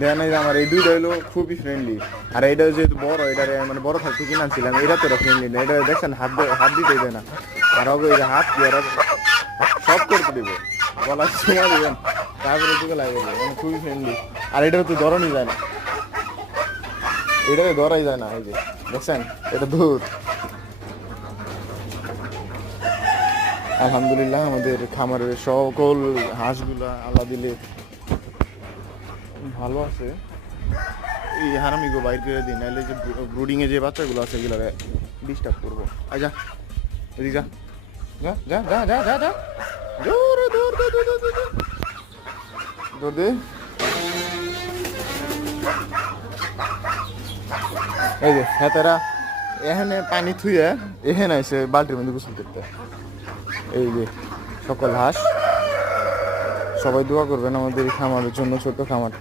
দেয় নাই যে আমার এই দুইটা হলো খুবই ফ্রেন্ডলি। আর এটা যেহেতু বড়, এটা মানে বড় থাকতে কিনে আনছিলাম, এটা তো ফ্রেন্ডলি না। এটা দেখছেন হাত দিতেই দেয় না। আর ওকে এই যে হাত কি ওরা সব করতে দিব, বলার সময় দিবেন তারপরে দিকে লাগে মানে খুবই ফ্রেন্ডলি। আর এটা তো ধরনই যায় না, এটাতে ধরাই যায় না। এই যে দেখছেন এটা দুধ। আলহামদুলিল্লাহ আমাদের খামারের সকল হাঁসগুলা আল্লাহ দিলে ভালো আছে। এই হারামিগো বাইর করে দিই, নাহলে যে ব্রুডিংয়ে যে বাচ্চাগুলো আছে এগুলো ডিস্টার্ব করবো। যা এদিক যা যা যা যা যা যা যা দৌড় দৌড় দৌড় দৌড় দৌড় দৌড় দে। এই যে হ্যাঁ তারা এখানে পানি থুয়ে এখানে আইসে বালতির মধ্যে গোসল করতে। এই যে সকল হাঁস, সবাই দোয়া করবেন আমাদের এই খামারের জন্য, ছোট্ট খামারটা।